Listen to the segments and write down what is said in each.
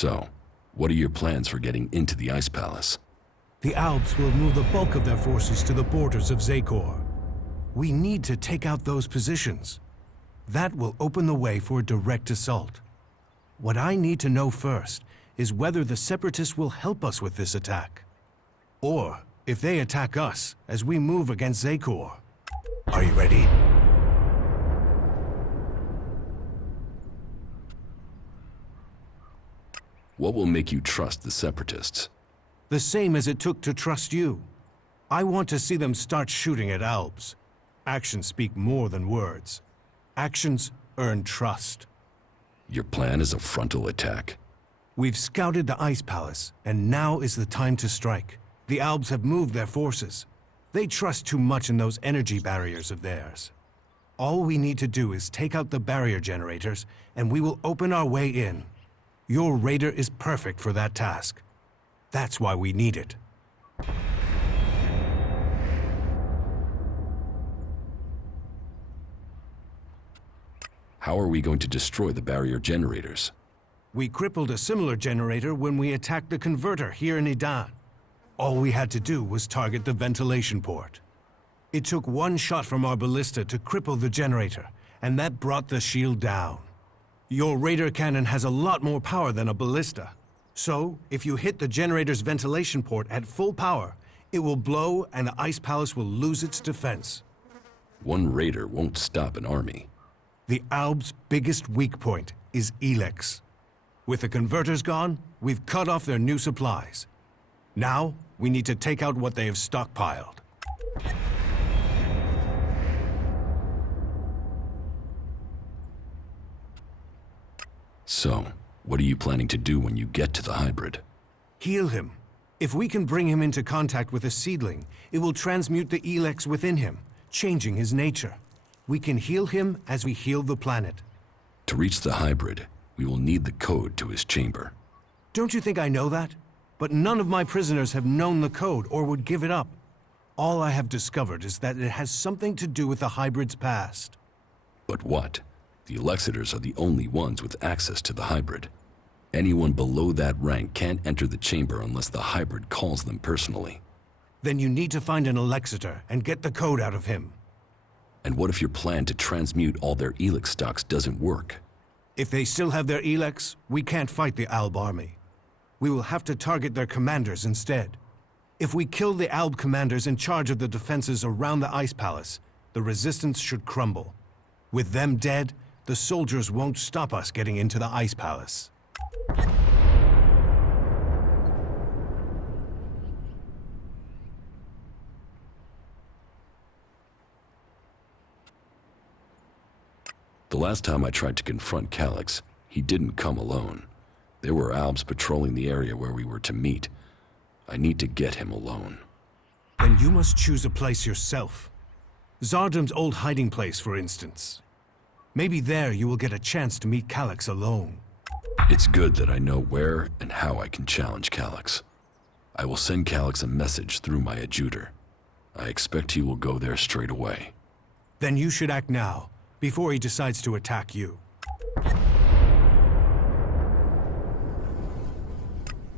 So, what are your plans for getting into the Ice Palace? The Alps will move the bulk of their forces to the borders of Zakor. We need to take out those positions. That will open the way for a direct assault. What I need to know first is whether the Separatists will help us with this attack. Or if they attack us as we move against Zakor. Are you ready? What will make you trust the Separatists? The same as it took to trust you. I want to see them start shooting at Alps. Actions speak more than words. Actions earn trust. Your plan is a frontal attack? We've scouted the Ice Palace, and now is the time to strike. The Alps have moved their forces. They trust too much in those energy barriers of theirs. All we need to do is take out the barrier generators, and we will open our way in. Your raider is perfect for that task. That's why we need it. How are we going to destroy the barrier generators? We crippled a similar generator when we attacked the converter here in Idan. All we had to do was target the ventilation port. It took one shot from our ballista to cripple the generator, and that brought the shield down. Your radar cannon has a lot more power than a ballista. So, if you hit the generator's ventilation port at full power, it will blow and the Ice Palace will lose its defense. One raider won't stop an army. The Alb's biggest weak point is Elex. With the converters gone, we've cut off their new supplies. Now, we need to take out what they have stockpiled. So, what are you planning to do when you get to the hybrid? Heal him. If we can bring him into contact with a seedling, it will transmute the Elex within him, changing his nature. We can heal him as we heal the planet. To reach the hybrid, we will need the code to his chamber. Don't you think I know that? But none of my prisoners have known the code or would give it up. All I have discovered is that it has something to do with the hybrid's past. But what? The Elexitors are the only ones with access to the hybrid. Anyone below that rank can't enter the chamber unless the hybrid calls them personally. Then you need to find an Elexitor and get the code out of him. And what if your plan to transmute all their Elex stocks doesn't work? If they still have their Elex, we can't fight the Alb army. We will have to target their commanders instead. If we kill the Alb commanders in charge of the defenses around the Ice Palace, the resistance should crumble. With them dead, the soldiers won't stop us getting into the Ice Palace. The last time I tried to confront Calyx, he didn't come alone. There were Albs patrolling the area where we were to meet. I need to get him alone. Then you must choose a place yourself. Zardam's old hiding place, for instance. Maybe there you will get a chance to meet Calyx alone. It's good that I know where and how I can challenge Calyx. I will send Calyx a message through my adjutor. I expect he will go there straight away. Then you should act now, before he decides to attack you.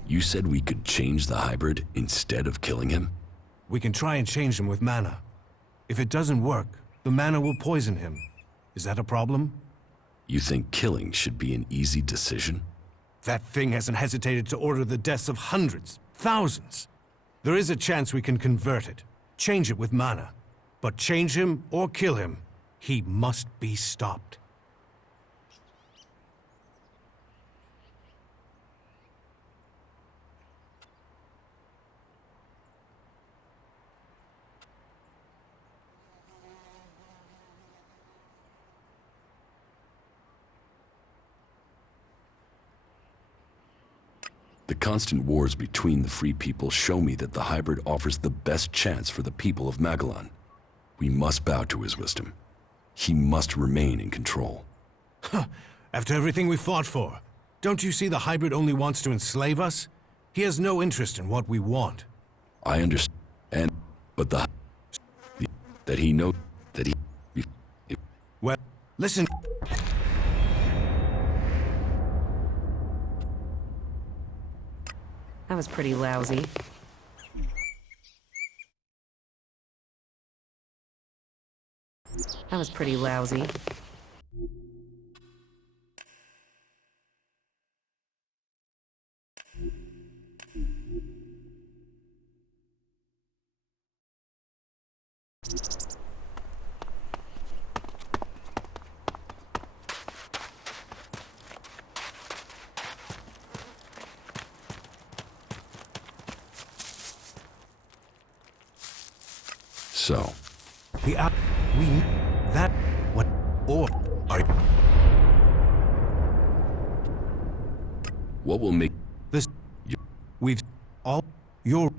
You said we could change the hybrid instead of killing him? We can try and change him with mana. If it doesn't work, the mana will poison him. Is that a problem? You think killing should be an easy decision? That thing hasn't hesitated to order the deaths of hundreds, thousands. There is a chance we can convert it, change it with mana. But change him or kill him, he must be stopped. The constant wars between the free people show me that the hybrid offers the best chance for the people of Magellan. We must bow to his wisdom. He must remain in control. After everything we fought for, don't you see the hybrid only wants to enslave us? He has no interest in what we want. I understand, but that he knows that he... Well, listen... That was pretty lousy. That was pretty lousy. So, We that what or are what will make this you... we've all your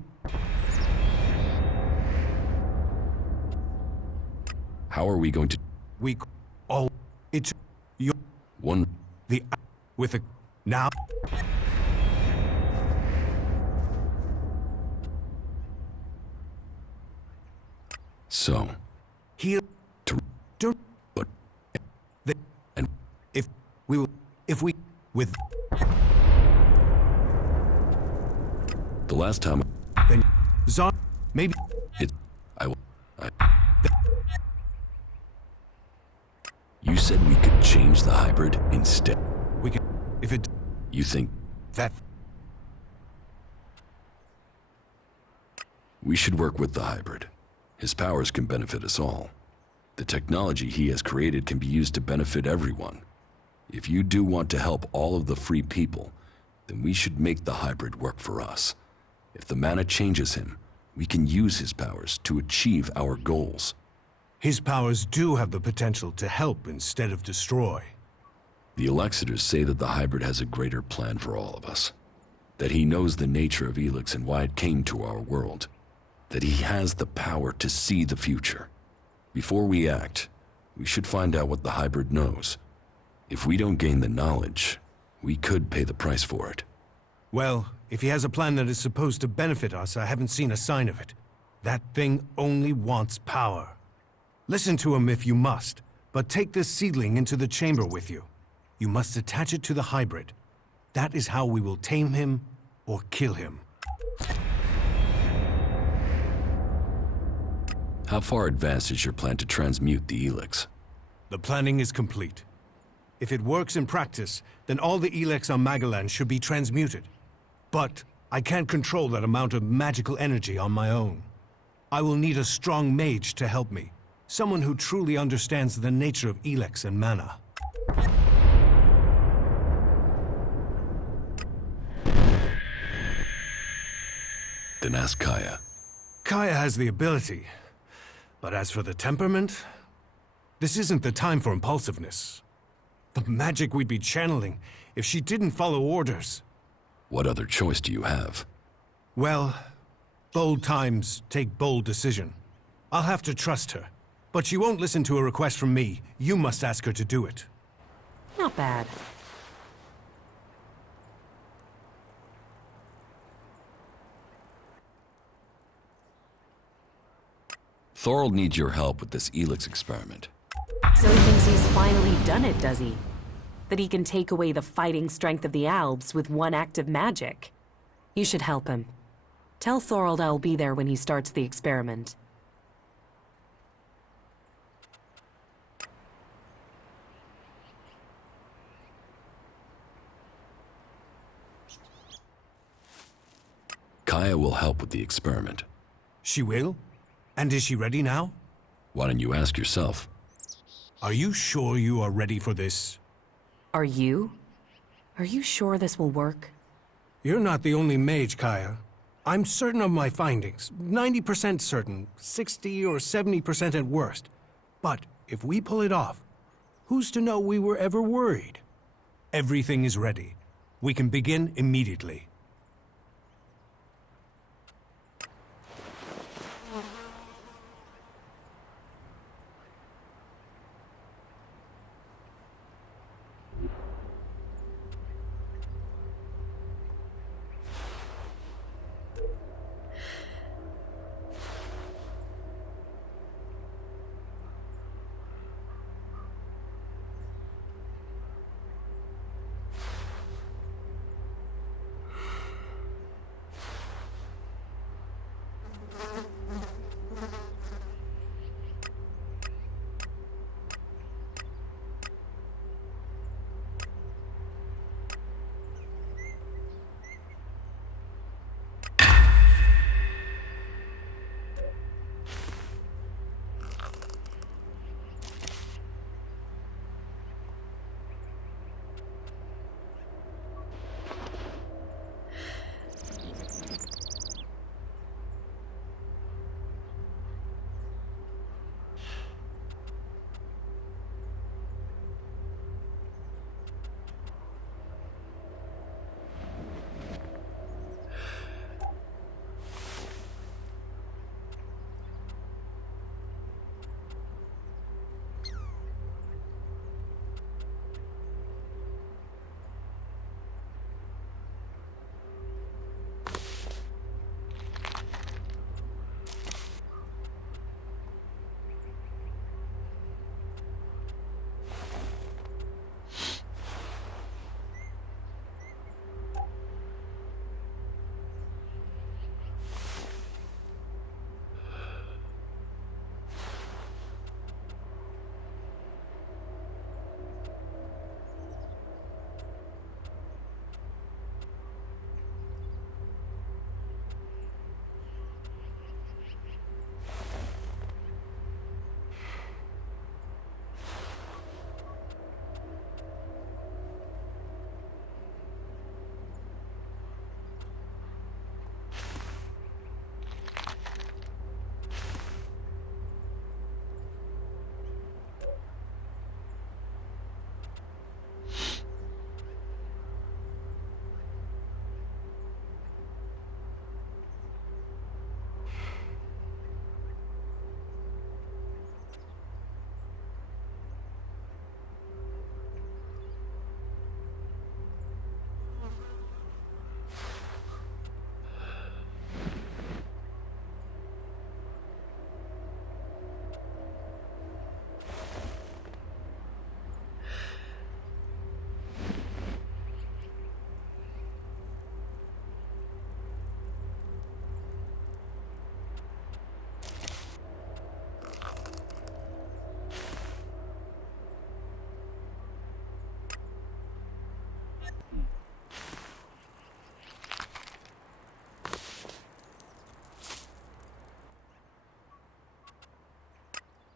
How are we going to... we all it's your One... the with a now So, here to... don't But... the, And... if we will if we with The last time... then Zon maybe It... I will... You said we could change the hybrid instead. we can if it You think that we should work with the hybrid? His powers can benefit us all. The technology he has created can be used to benefit everyone. If you do want to help all of the free people, then we should make the hybrid work for us. If the mana changes him, we can use his powers to achieve our goals. his powers do have the potential to help instead of destroy. The Elexiters say that the hybrid has a greater plan for all of us. That he knows the nature of Elex and why it came to our world. That he has the power to see the future. Before we act, we should find out what the hybrid knows. If we don't gain the knowledge, we could pay the price for it. Well, if he has a plan that is supposed to benefit us, I haven't seen a sign of it. That thing only wants power. Listen to him if you must, but take this seedling into the chamber with you. You must attach it to the hybrid. That is how we will tame him or kill him. How far advanced is your plan to transmute the Elex? The planning is complete. If it works in practice, then all the Elex on Magalan should be transmuted. But I can't control that amount of magical energy on my own. I will need a strong mage to help me. Someone who truly understands the nature of Elex and mana. Then ask Kaya. Kaya has the ability. But as for the temperament, this isn't the time for impulsiveness. The magic we'd be channeling if she didn't follow orders. What other choice do you have? Well, bold times take bold decision. I'll have to trust her. But she won't listen to a request from me. You must ask her to do it. Not bad. Thorold needs your help with this Elex experiment. So he thinks he's finally done it, does he? That he can take away the fighting strength of the Albs with one act of magic. You should help him. Tell Thorold I'll be there when he starts the experiment. Kaya will help with the experiment. She will? And is she ready now? Why don't you ask yourself? Are you sure you are ready for this? Are you? Are you sure this will work? You're not the only mage, Kaya. I'm certain of my findings. 90% certain, 60 or 70% at worst. But if we pull it off, who's to know we were ever worried? Everything is ready. We can begin immediately.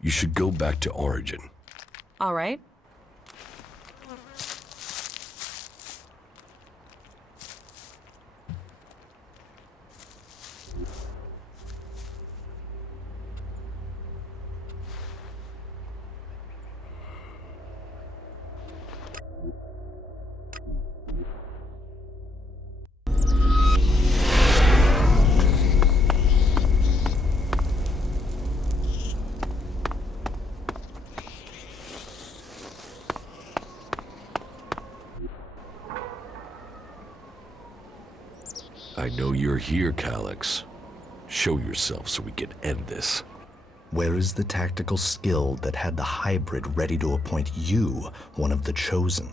You should go back to Origin. All right. I know you're here, Calyx. Show yourself so we can end this. Where is the tactical skill that had the hybrid ready to appoint you one of the chosen?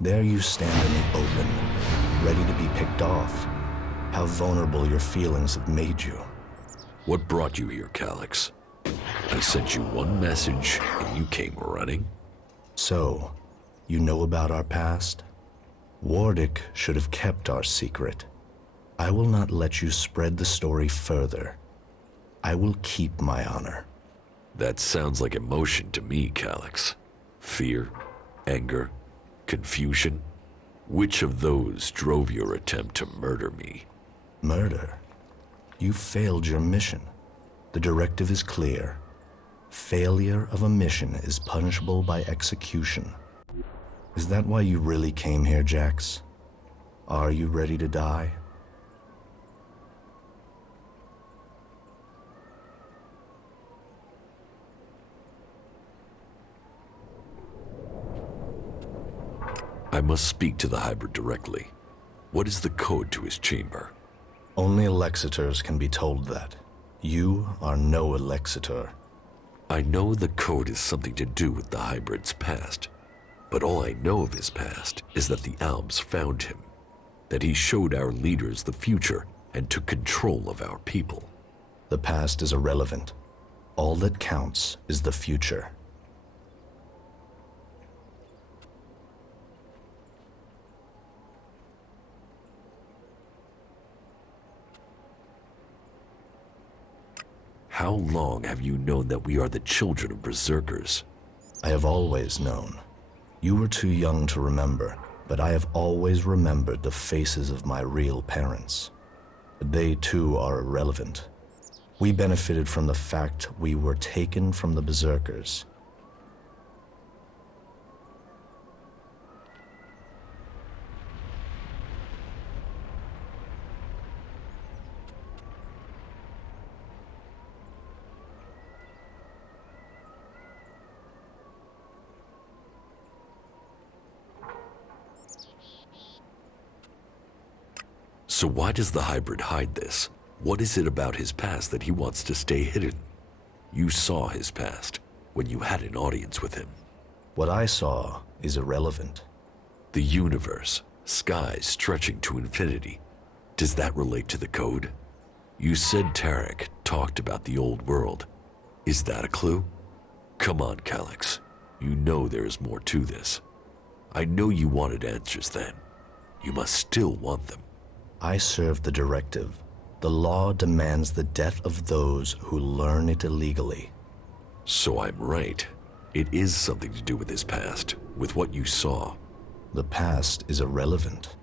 There you stand in the open, ready to be picked off. How vulnerable your feelings have made you. What brought you here, Calyx? I sent you one message and you came running? So, you know about our past? Wardick should have kept our secret. I will not let you spread the story further. I will keep my honor. That sounds like emotion to me, Calyx. Fear, anger, confusion. Which of those drove your attempt to murder me? Murder? You failed your mission. The directive is clear. Failure of a mission is punishable by execution. Is that why you really came here, Jax? Are you ready to die? I must speak to the hybrid directly. What is the code to his chamber? Only Alexitors can be told that. You are no Alexitor. I know the code has something to do with the hybrid's past, but all I know of his past is that the Albs found him, that he showed our leaders the future and took control of our people. The past is irrelevant. All that counts is the future. How long have you known that we are the children of berserkers? I have always known. You were too young to remember, but I have always remembered the faces of my real parents. They too are irrelevant. We benefited from the fact we were taken from the berserkers. So why does the hybrid hide this? What is it about his past that he wants to stay hidden? You saw his past when you had an audience with him. What I saw is irrelevant. The universe, skies stretching to infinity. Does that relate to the code? You said Tarek talked about the old world. Is that a clue? Come on, Calyx. You know there is more to this. I know you wanted answers then. You must still want them. I serve the directive. The law demands the death of those who learn it illegally. So I'm right. It is something to do with his past, with what you saw. The past is irrelevant.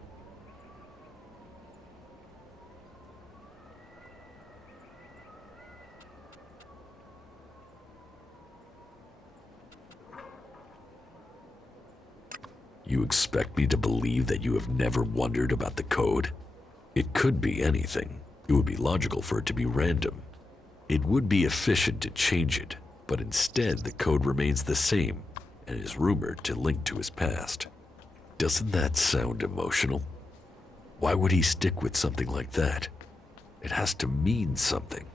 You expect me to believe that you have never wondered about the code? It could be anything. It would be logical for it to be random. It would be efficient to change it, but instead the code remains the same and is rumored to link to his past. Doesn't that sound emotional? Why would he stick with something like that? It has to mean something.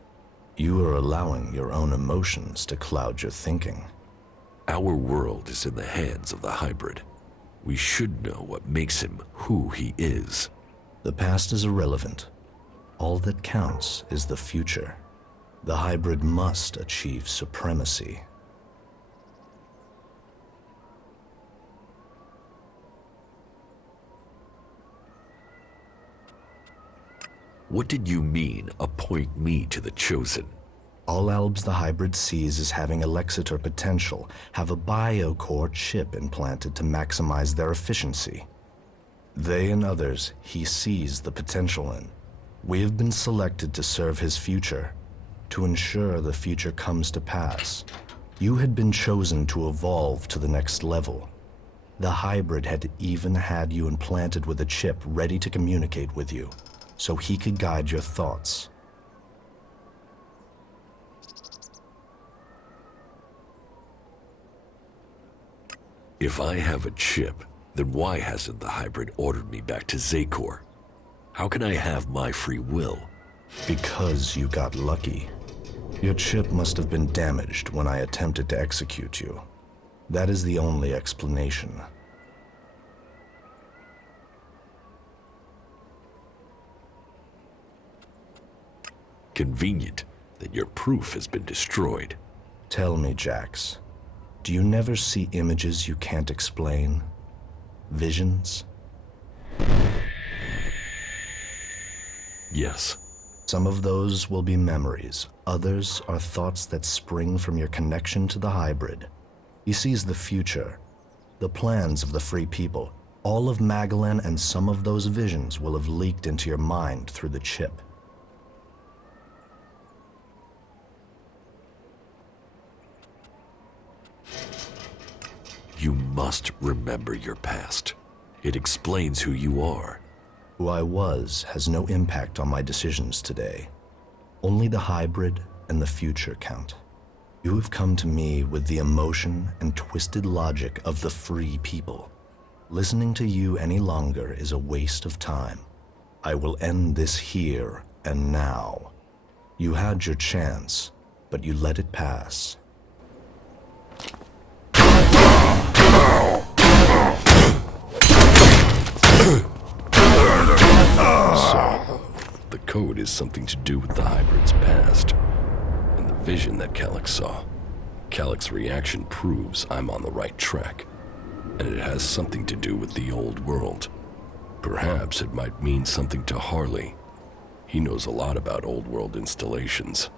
You are allowing your own emotions to cloud your thinking. Our world is in the hands of the hybrid. We should know what makes him who he is. The past is irrelevant. All that counts is the future. The hybrid must achieve supremacy. What did you mean, appoint me to the chosen? All Albs the hybrid sees as having Alexitor potential have a biocore chip implanted to maximize their efficiency. They and others he sees the potential in. We have been selected to serve his future, to ensure the future comes to pass. You had been chosen to evolve to the next level. The hybrid had even had you implanted with a chip ready to communicate with you, so he could guide your thoughts. If I have a chip, then why hasn't the hybrid ordered me back to Zakor? How can I have my free will? Because you got lucky. Your chip must have been damaged when I attempted to execute you. That is the only explanation. Convenient that your proof has been destroyed. Tell me, Jax, do you never see images you can't explain? Visions? Yes. Some of those will be memories. Others are thoughts that spring from your connection to the hybrid. He sees the future, the plans of the free people. All of Magellan and some of those visions will have leaked into your mind through the chip. You must remember your past. It explains who you are. Who I was has no impact on my decisions today. Only the hybrid and the future count. You have come to me with the emotion and twisted logic of the free people. Listening to you any longer is a waste of time. I will end this here and now. You had your chance, but you let it pass. So, the code is something to do with the hybrid's past, and the vision that Calyx saw. Calyx's reaction proves I'm on the right track, and it has something to do with the old world. Perhaps it might mean something to Harley. He knows a lot about old world installations.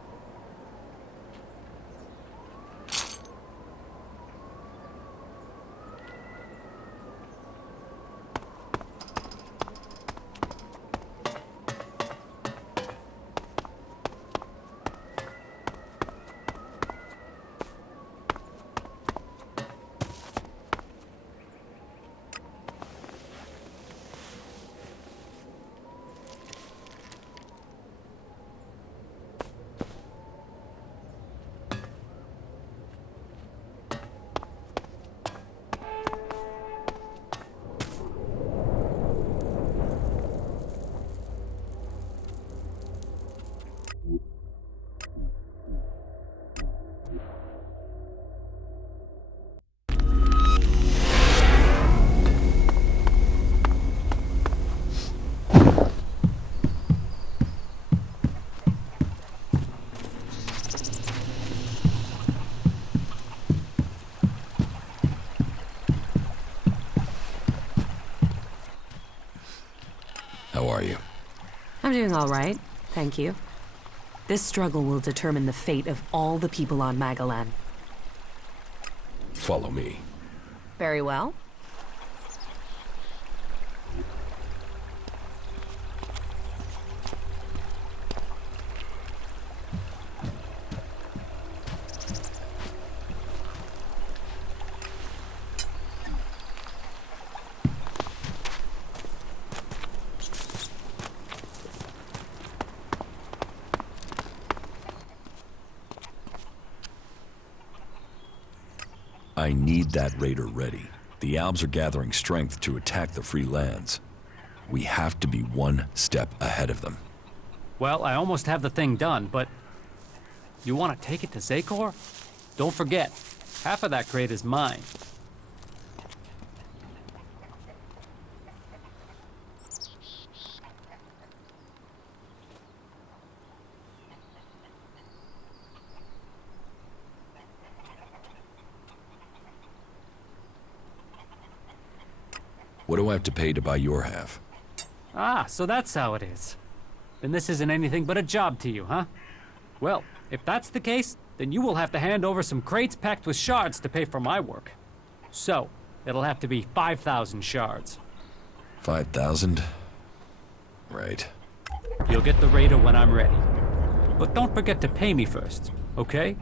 How are you? I'm doing all right, thank you. This struggle will determine the fate of all the people on Magellan. Follow me. Very well. I need that raider ready. The Albs are gathering strength to attack the free lands. We have to be one step ahead of them. Well, I almost have the thing done, but... You want to take it to Zakor? Don't forget, half of that crate is mine. What do I have to pay to buy your half? Ah, so that's how it is. Then this isn't anything but a job to you, huh? Well, if that's the case, then you will have to hand over some crates packed with shards to pay for my work. So, it'll have to be 5,000 shards. 5,000? Right. You'll get the raider when I'm ready. But don't forget to pay me first, okay?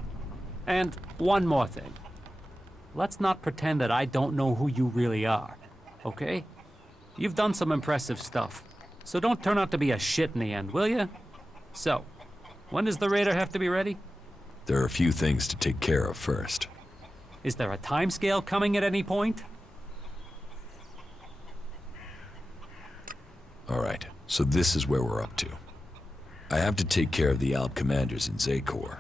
And one more thing. Let's not pretend that I don't know who you really are, okay? You've done some impressive stuff, so don't turn out to be a shit in the end, will ya? So, when does the raider have to be ready? There are a few things to take care of first. Is there a timescale coming at any point? All right, so this is where we're up to. I have to take care of the Alb commanders in Zakor.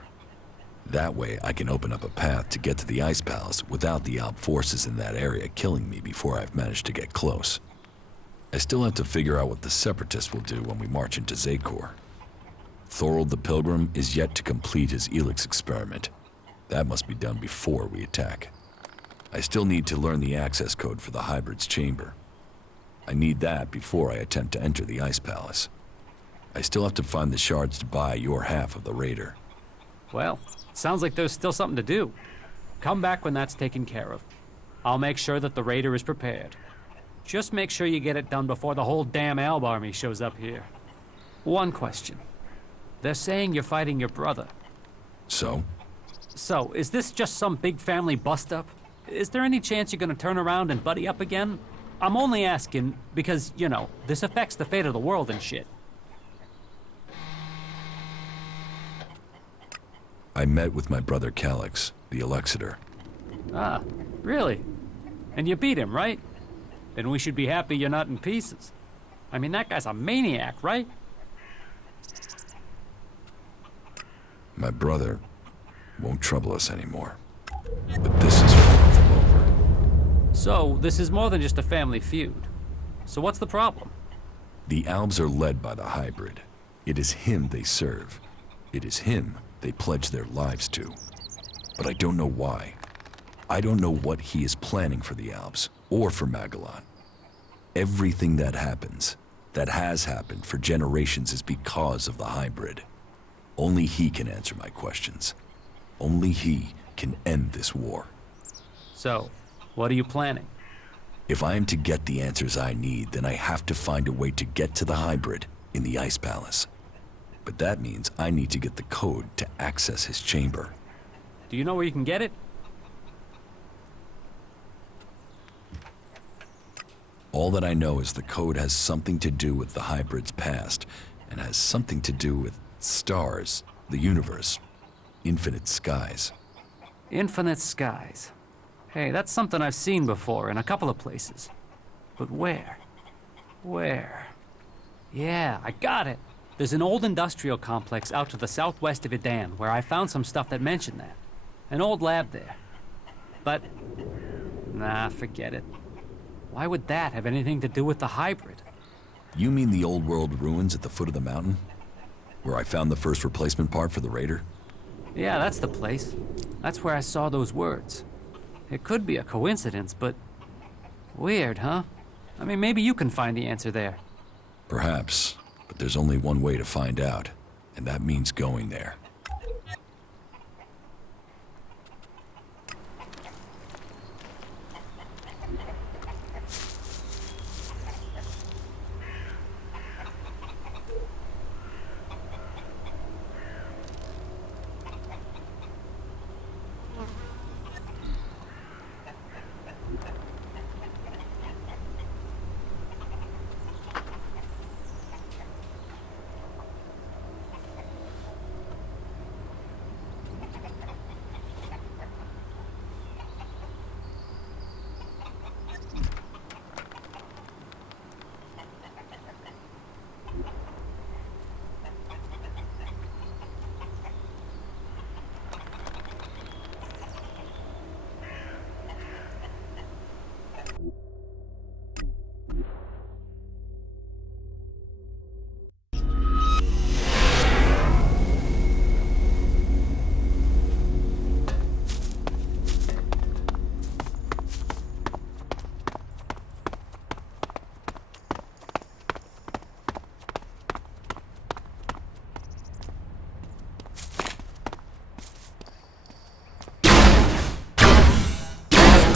That way, I can open up a path to get to the Ice Palace without the Alb forces in that area killing me before I've managed to get close. I still have to figure out what the Separatists will do when we march into Zakor. Thorold the Pilgrim is yet to complete his Elex experiment. That must be done before we attack. I still need to learn the access code for the Hybrid's chamber. I need that before I attempt to enter the Ice Palace. I still have to find the shards to buy your half of the raider. Well, sounds like there's still something to do. Come back when that's taken care of. I'll make sure that the raider is prepared. Just make sure you get it done before the whole damn Alb army shows up here. One question. They're saying you're fighting your brother. So? So, is this just some big family bust-up? Is there any chance you're gonna turn around and buddy up again? I'm only asking because, you know, this affects the fate of the world and shit. I met with my brother Calyx, the Alexitor. Ah, really? And you beat him, right? Then we should be happy you're not in pieces. I mean, that guy's a maniac, right? My brother won't trouble us anymore. But this is far from over. So, this is more than just a family feud. So what's the problem? The Albs are led by the Hybrid. It is him they serve. It is him they pledge their lives to. But I don't know why. I don't know what he is planning for the Albs, or for Magellan. Everything that happens, that has happened for generations, is because of the Hybrid. Only he can answer my questions. Only he can end this war. So, what are you planning? If I am to get the answers I need, then I have to find a way to get to the Hybrid in the Ice Palace. But that means I need to get the code to access his chamber. Do you know where you can get it? All that I know is the code has something to do with the Hybrid's past, and has something to do with stars, the universe, infinite skies. Infinite skies. Hey, that's something I've seen before in a couple of places. But where? Where? Yeah, I got it. There's an old industrial complex out to the southwest of Idan where I found some stuff that mentioned that. An old lab there. But, nah, forget it. Why would that have anything to do with the Hybrid? You mean the old world ruins at the foot of the mountain? Where I found the first replacement part for the Raider? Yeah, that's the place. That's where I saw those words. It could be a coincidence, but weird, huh? I mean, maybe you can find the answer there. Perhaps, but there's only one way to find out, and that means going there.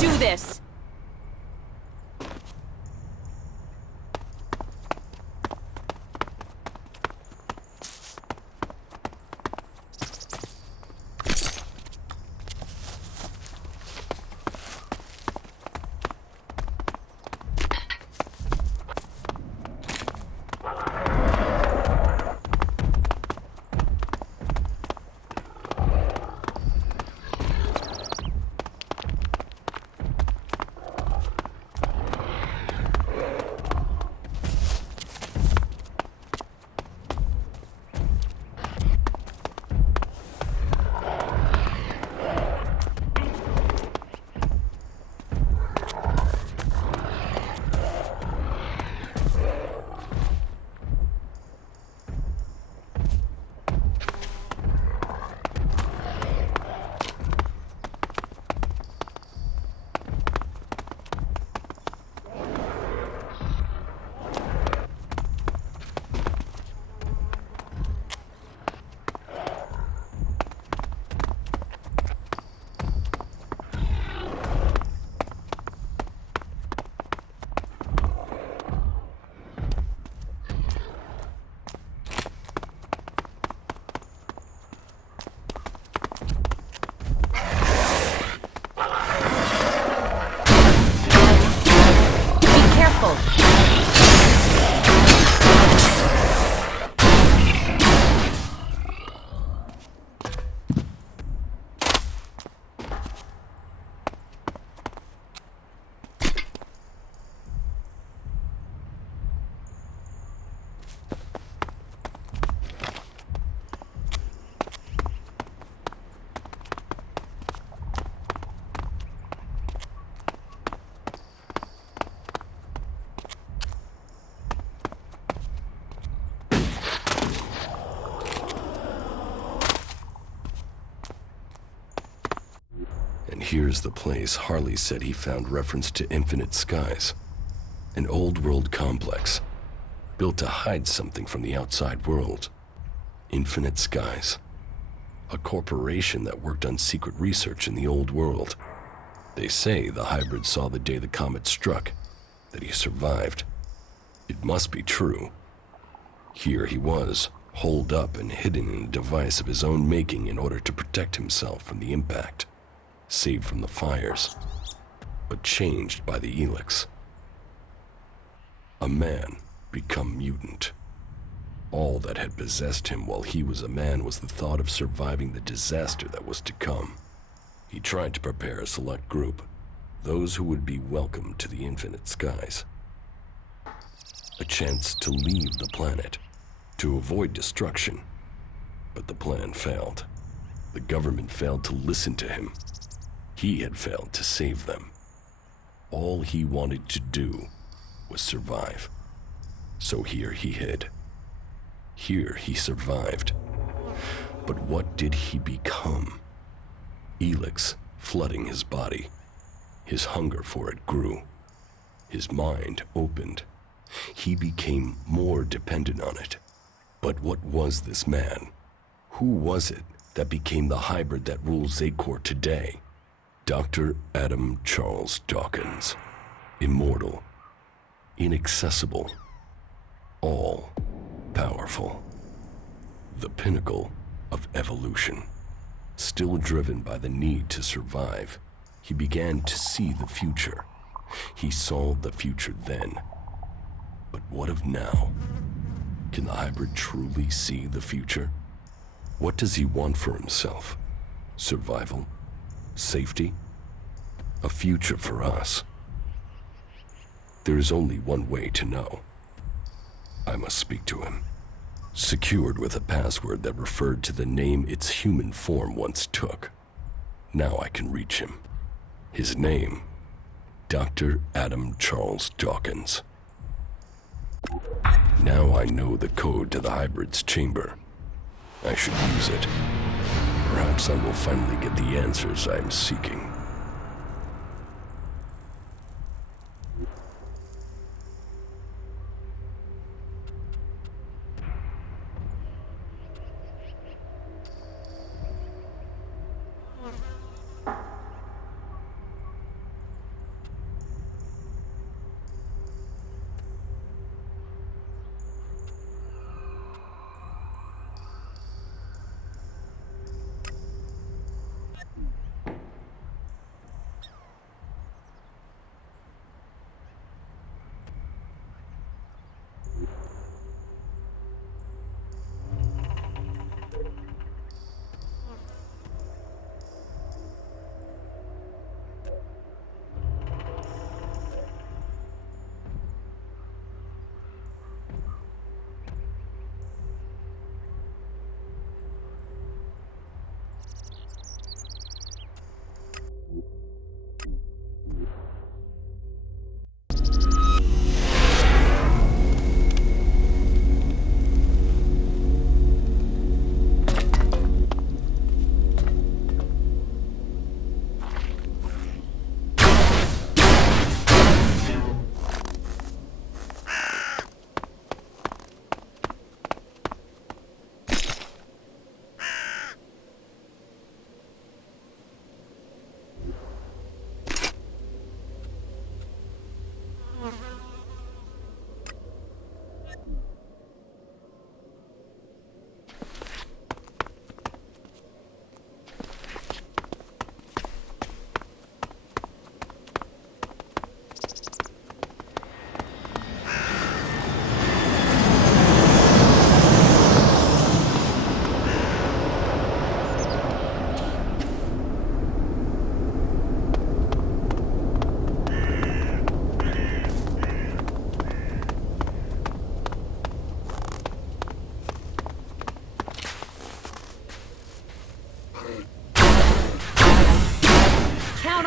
do this! And here's the place Harley said he found reference to Infinite Skies. An old world complex, built to hide something from the outside world. Infinite Skies. A corporation that worked on secret research in the old world. They say the hybrid saw the day the comet struck, that he survived. It must be true. Here he was, holed up and hidden in a device of his own making in order to protect himself from the impact, saved from the fires, but changed by the Elex. A man become mutant. All that had possessed him while he was a man was the thought of surviving the disaster that was to come. He tried to prepare a select group, those who would be welcome to the Infinite Skies. A chance to leave the planet, to avoid destruction. But the plan failed. The government failed to listen to him. He had failed to save them. All he wanted to do was survive. So here he hid. Here he survived. But what did he become? Elex flooding his body. His hunger for it grew. His mind opened. He became more dependent on it. But what was this man? Who was it that became the hybrid that rules Zakor today? Dr. Adam Charles Dawkins. Immortal. Inaccessible. All-powerful. The pinnacle of evolution. Still driven by the need to survive, he began to see the future. He saw the future then. But what of now? Can the hybrid truly see the future? What does he want for himself? Survival? Safety? A future for us? There is only one way to know. I must speak to him. Secured with a password that referred to the name its human form once took. Now I can reach him. His name, Dr. Adam Charles Dawkins. Now I know the code to the hybrid's chamber. I should use it. Perhaps I will finally get the answers I am seeking.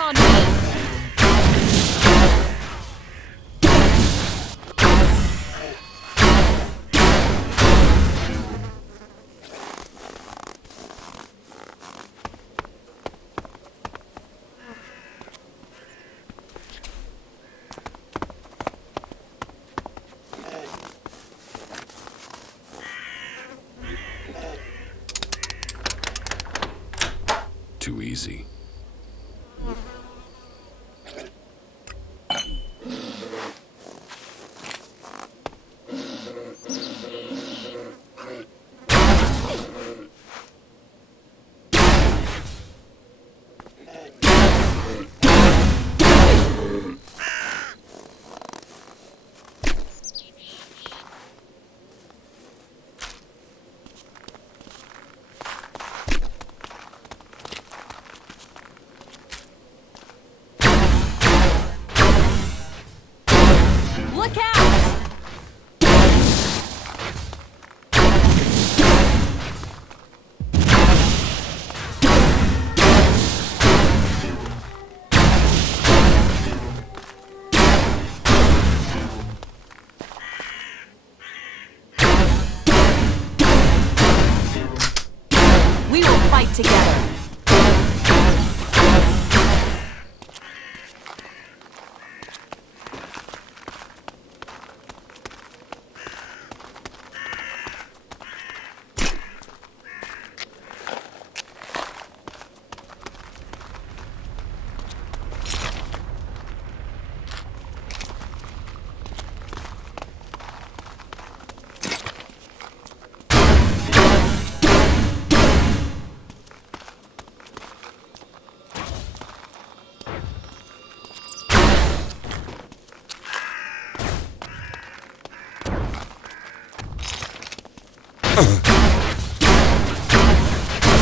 on me! Too easy. Look out! We will fight together.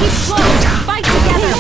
Keep close! Fight together!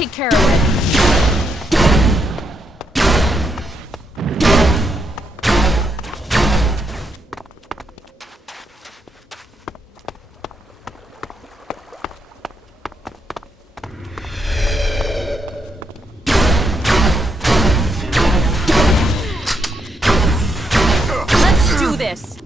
take care of it. Let's do this.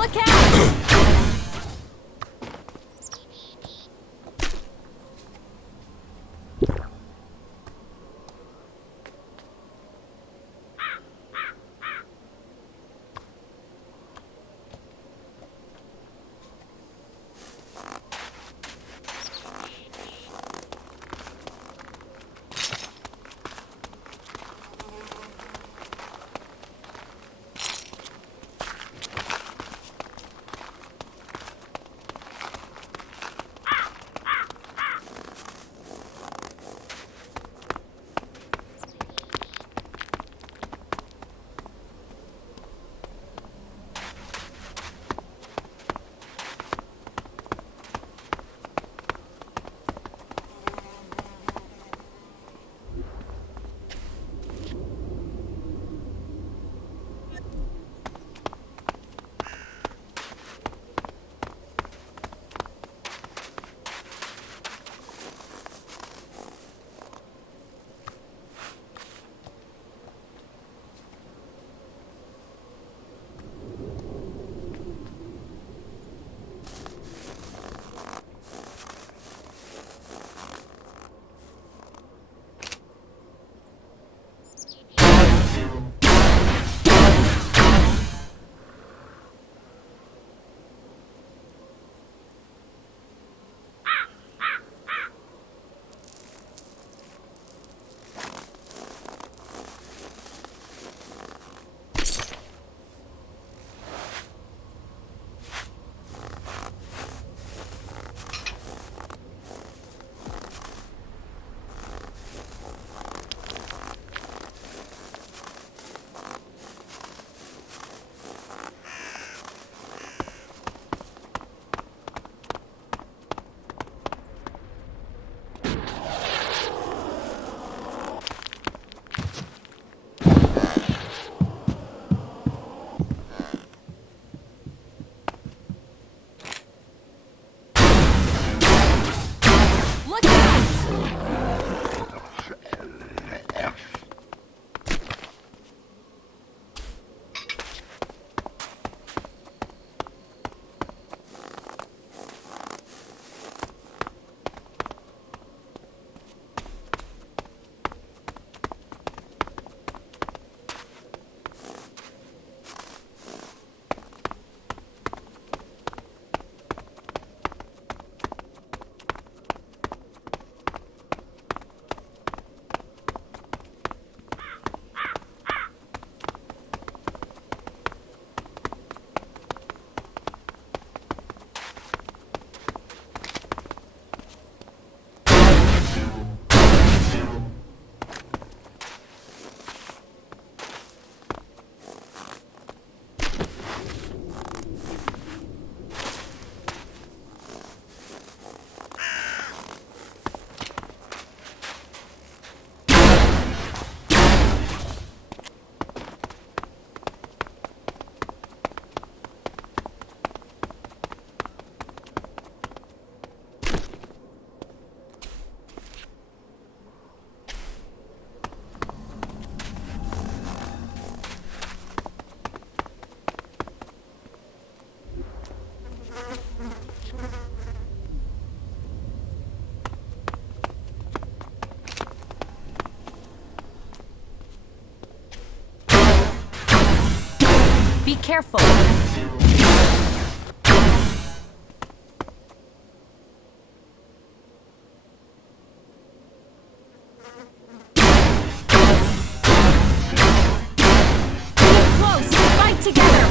Look out! Be careful. Close. Fight together.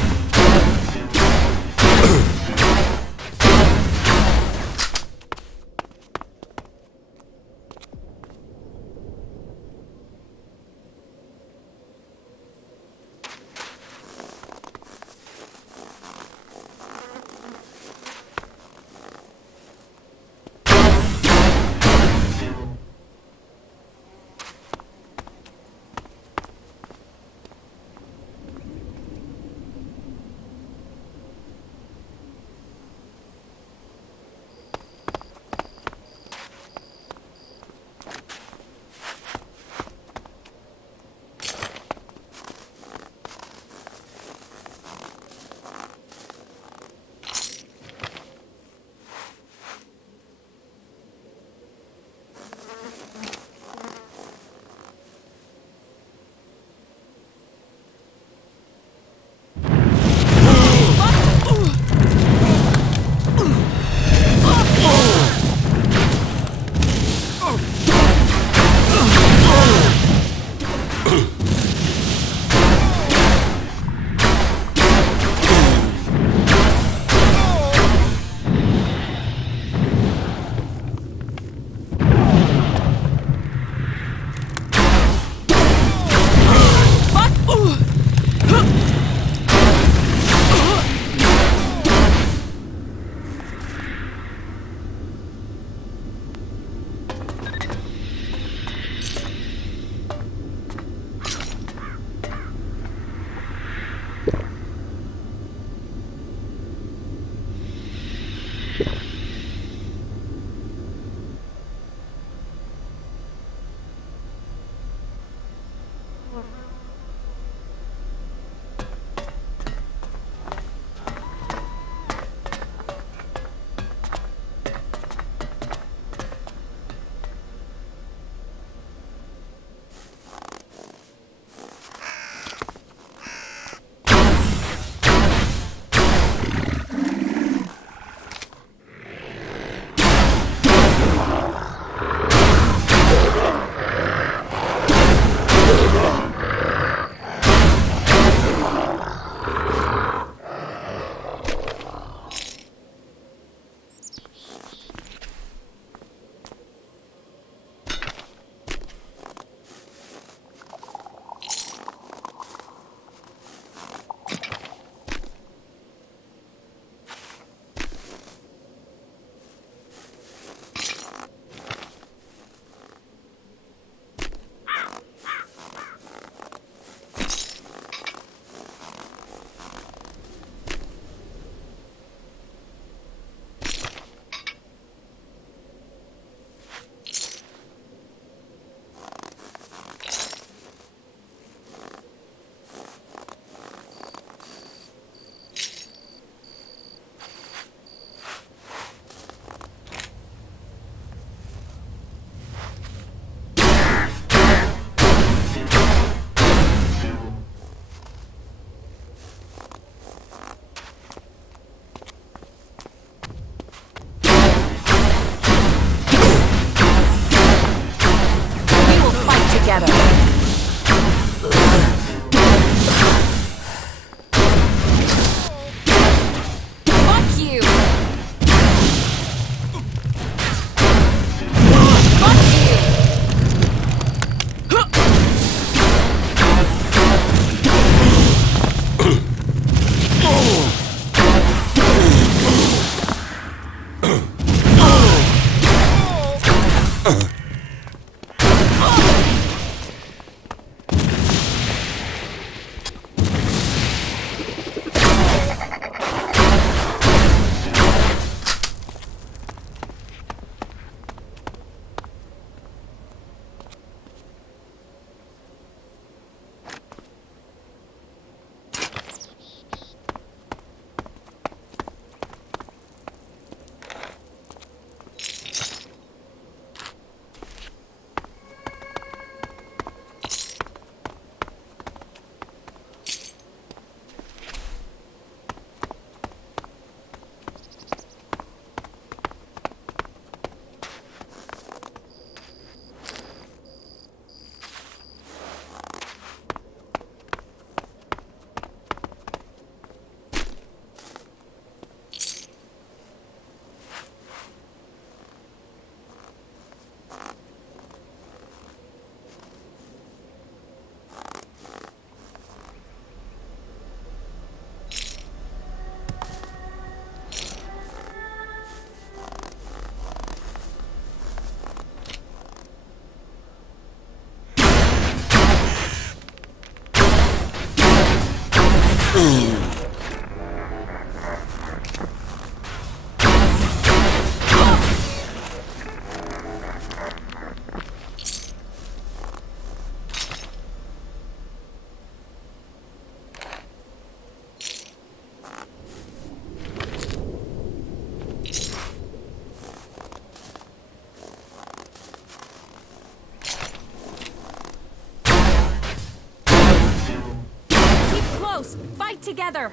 Fight together!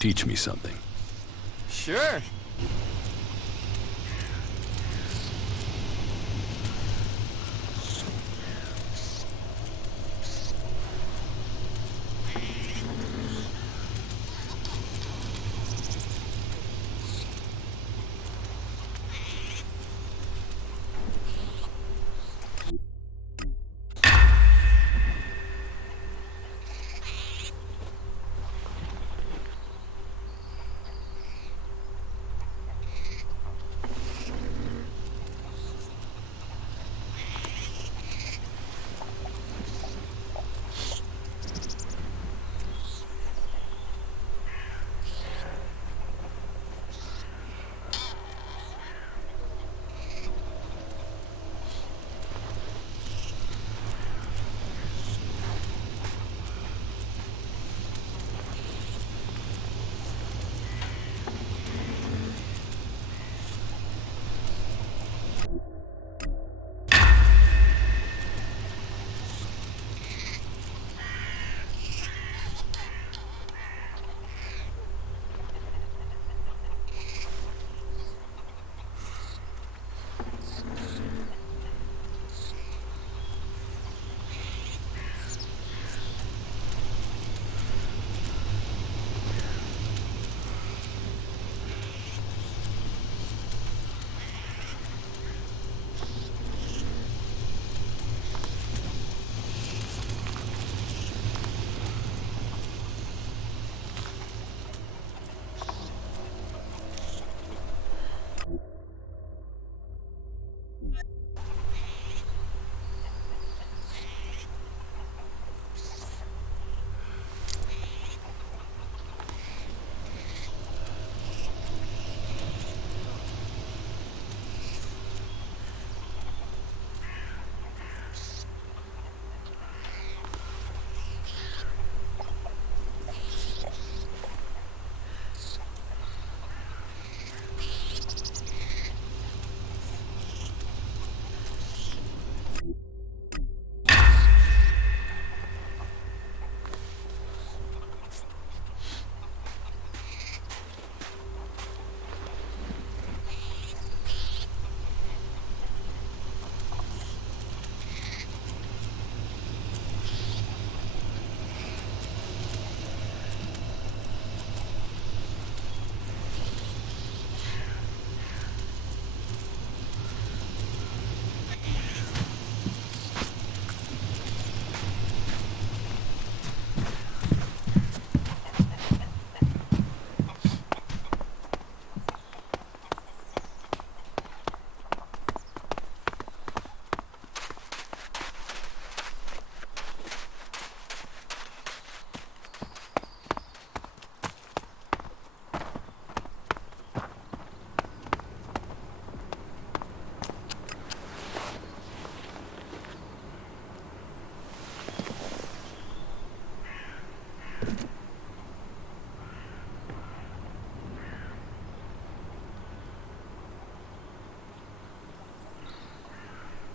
Teach me something. Sure.